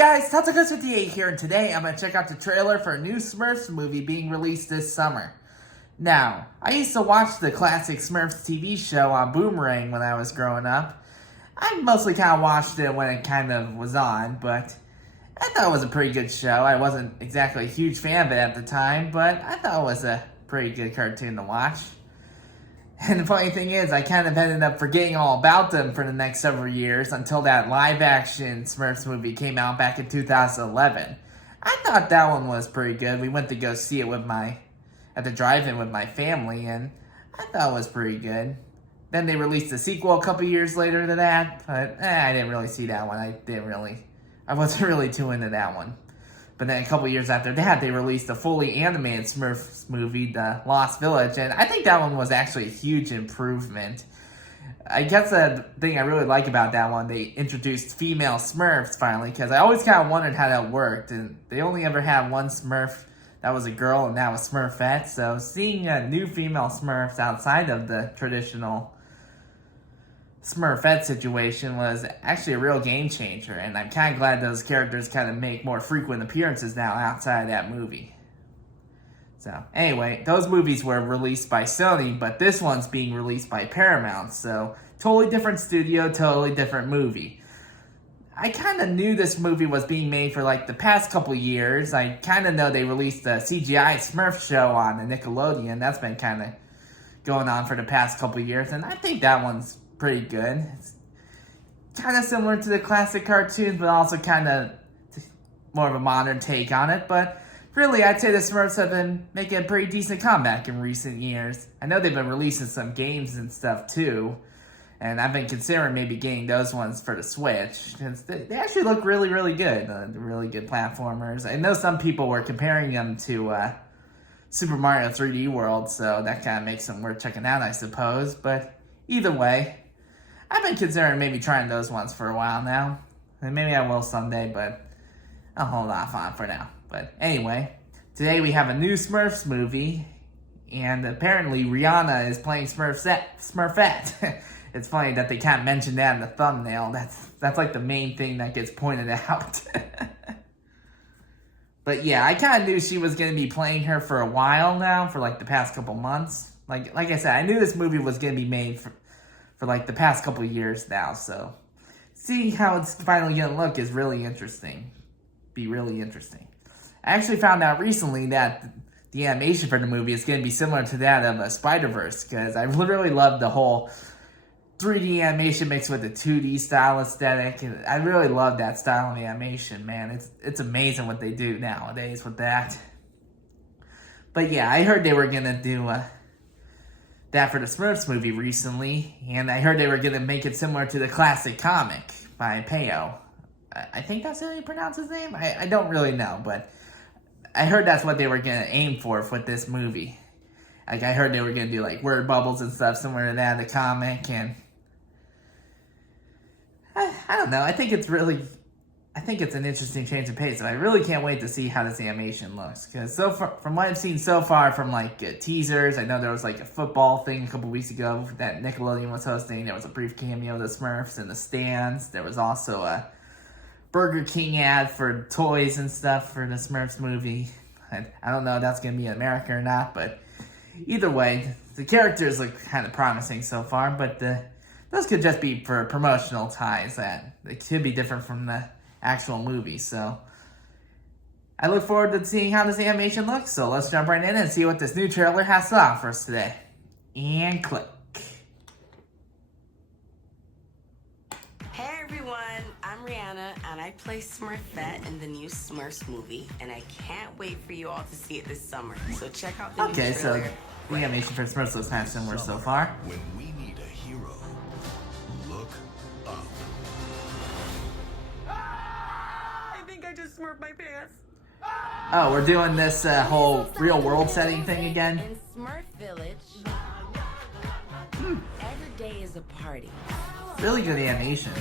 guys, Tatsuka58 here, and today I'm going to check out the trailer for a new Smurfs movie being released this summer. Now, I used to watch the classic Smurfs TV show on Boomerang when I was growing up. I mostly kind of watched it when it kind of was on, but I thought it was a pretty good show. I wasn't exactly a huge fan of it at the time, but I thought it was a pretty good cartoon to watch. And the funny thing is, I kind of ended up forgetting all about them for the next several years until that live-action Smurfs movie came out back in 2011. I thought that one was pretty good. We went to go see it at the drive-in with my family, and I thought it was pretty good. Then they released a sequel a couple years later to that, but I didn't really see that one. I wasn't really too into that one. But then a couple years after that, they released a fully animated Smurfs movie, The Lost Village, and I think that one was actually a huge improvement. I guess the thing I really like about that one, they introduced female Smurfs finally, because I always kind of wondered how that worked, and they only ever had one Smurf that was a girl, and that was Smurfette, so seeing a new female Smurfs outside of the traditional Smurfette situation was actually a real game changer, and I'm kind of glad those characters kind of make more frequent appearances now outside of that movie. So, anyway, those movies were released by Sony, but this one's being released by Paramount, so totally different studio, totally different movie. I kind of knew this movie was being made for like the past couple years. I kind of know they released the CGI Smurf show on the Nickelodeon. That's been kind of going on for the past couple years, and I think that one's pretty good. It's kind of similar to the classic cartoons, but also kind of more of a modern take on it. But really, I'd say the Smurfs have been making a pretty decent comeback in recent years. I know they've been releasing some games and stuff too, and I've been considering maybe getting those ones for the Switch, because they actually look really, really good. They're really good platformers. I know some people were comparing them to Super Mario 3D World, so that kind of makes them worth checking out, I suppose. But either way, I've been considering maybe trying those ones for a while now. And maybe I will someday, but I'll hold off on for now. But anyway, today we have a new Smurfs movie, and apparently Rihanna is playing Smurfette. It's funny that they can't mention that in the thumbnail. That's like the main thing that gets pointed out. But yeah, I kind of knew she was going to be playing her for a while now, for like the past couple months. Like I said, I knew this movie was going to be made for like the past couple of years now, so seeing how it's finally gonna look is really interesting. Be really interesting. I actually found out recently that the animation for the movie is gonna be similar to that of a Spider-Verse, because I literally love the whole 3D animation mixed with the 2D style aesthetic, and I really love that style of animation, man. It's amazing what they do nowadays with that. But yeah, I heard they were gonna do that for the Smurfs movie recently, and I heard they were going to make it similar to the classic comic by Peo. I think that's how you pronounce his name? I don't really know, but I heard that's what they were going to aim for with this movie. Like, I heard they were going to do, like, word bubbles and stuff similar to that in the comic, and I don't know. I think it's an interesting change of pace, and I really can't wait to see how this animation looks. Because so far, from what I've seen so far, from like teasers, I know there was like a football thing a couple weeks ago that Nickelodeon was hosting. There was a brief cameo of the Smurfs in the stands. There was also a Burger King ad for toys and stuff for the Smurfs movie. I don't know if that's going to be in America or not, but either way, the characters look kind of promising so far. But those could just be for promotional ties. That it could be different from the actual movie, so I look forward to seeing how this animation looks. So let's jump right in and see what this new trailer has to offer us today. And click. Hey everyone, I'm Rihanna and I play Smurfette in the new Smurfs movie, and I can't wait for you all to see it this summer. So check out the new trailer. So the animation for Smurfs looks kind of similar so far. When we need a hero, look up. I just smurfed my pants. Oh, we're doing this whole real world setting thing again? In Smurf Village, every day is a party. Really good animation.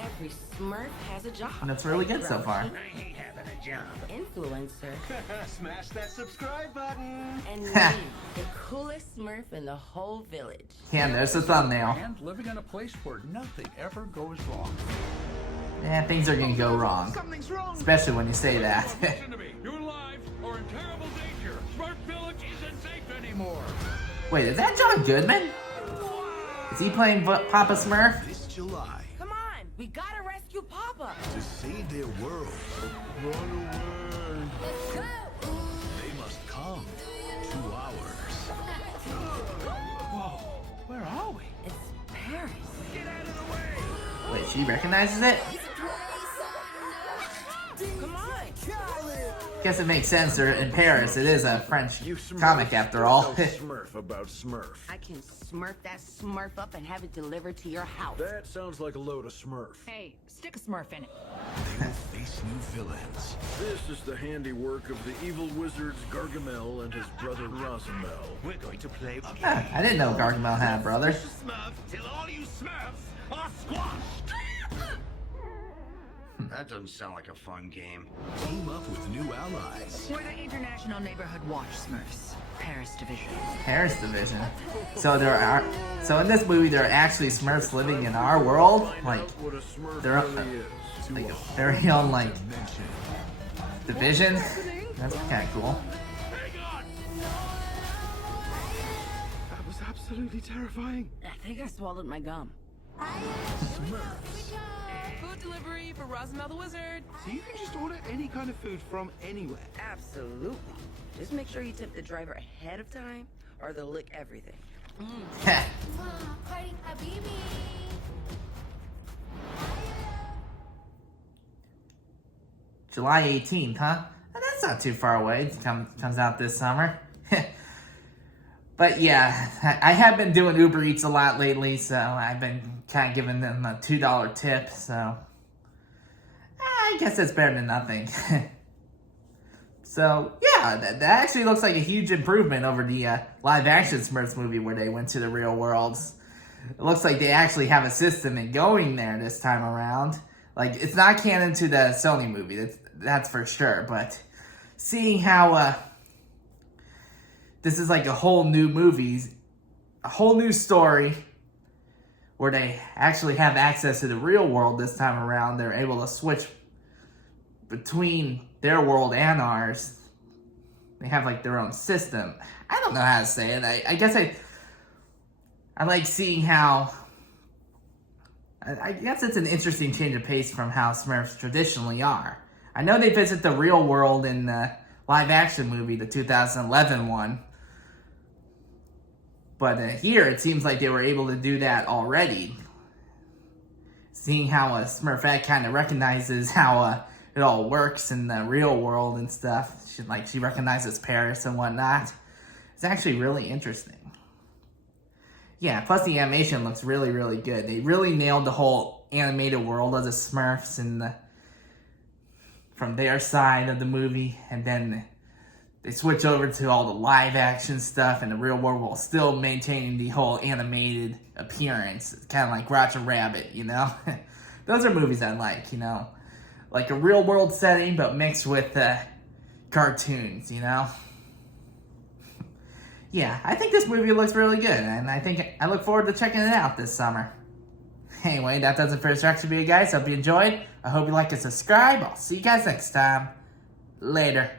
Every Smurf has a job. And it's really good so far. I hate having a job. Influencer. Smash that subscribe button. And me, the coolest Smurf in the whole village. Yeah, there's the thumbnail. And living in a place where nothing ever goes wrong. Yeah, things are gonna go wrong. Something's wrong. Especially when you say that. Listen to me. Your lives are in terrible danger. Smurf Village isn't safe anymore. Wait, is that John Goodman? Is he playing Papa Smurf? This July, Come on, we gotta rescue Papa. to save their world, Run away. they must come to ours. Whoa, where are we? It's Paris. Wait, she recognizes it? Come on. Guess it makes sense. They're in Paris. It is a French You Smurfs comic after all. don't know Smurf about Smurf. I can smurf that smurf up and have it delivered to your house. That sounds like a load of Smurf. Hey, stick a Smurf in it. They will face new villains. This is the handiwork of the evil wizards Gargamel and his brother Rosambel. We're going to play a Huh, I didn't know Gargamel had a brother. Smurf till all you Smurfs are squashed. That doesn't sound like a fun game. Team up with new allies. We're the International Neighborhood Watch Smurfs, Paris Division. Paris division. So so in this movie, there are actually Smurfs living in our world, like Out what a Smurf they're really is. like a very own like division. That's kind of cool. That was absolutely terrifying. I think I swallowed my gum. Food delivery for Rosmel the Wizard. So you can just order any kind of food from anywhere. Absolutely. Just make sure you tip the driver ahead of time or they'll lick everything. July 18th, huh? That's not too far away. It comes out this summer. But yeah, I have been doing Uber Eats a lot lately, so I've been kind of giving them a $2 tip, so I guess that's better than nothing. So yeah, that actually looks like a huge improvement over the live-action Smurfs movie where they went to the real world. It looks like they actually have a system in going there this time around. Like, it's not canon to the Sony movie, that's for sure, but seeing how this is like a whole new movie, a whole new story, where they actually have access to the real world this time around. They're able to switch between their world and ours. They have like their own system. I don't know how to say it. I guess I like seeing how... I guess it's an interesting change of pace from how Smurfs traditionally are. I know they visit the real world in the live-action movie, the 2011 one. But here, it seems like they were able to do that already. Seeing how Smurfette kind of recognizes how it all works in the real world and stuff. She recognizes Paris and whatnot. It's actually really interesting. Yeah, plus the animation looks really, really good. They really nailed the whole animated world of the Smurfs and from their side of the movie, and then they switch over to all the live action stuff in the real world while still maintaining the whole animated appearance. It's kind of like Roger Rabbit, you know? Those are movies I like, you know? Like a real world setting, but mixed with cartoons, you know? Yeah, I think this movie looks really good, and I look forward to checking it out this summer. Anyway, that does it for this reaction video, guys. Hope you enjoyed. I hope you like and subscribe. I'll see you guys next time. Later.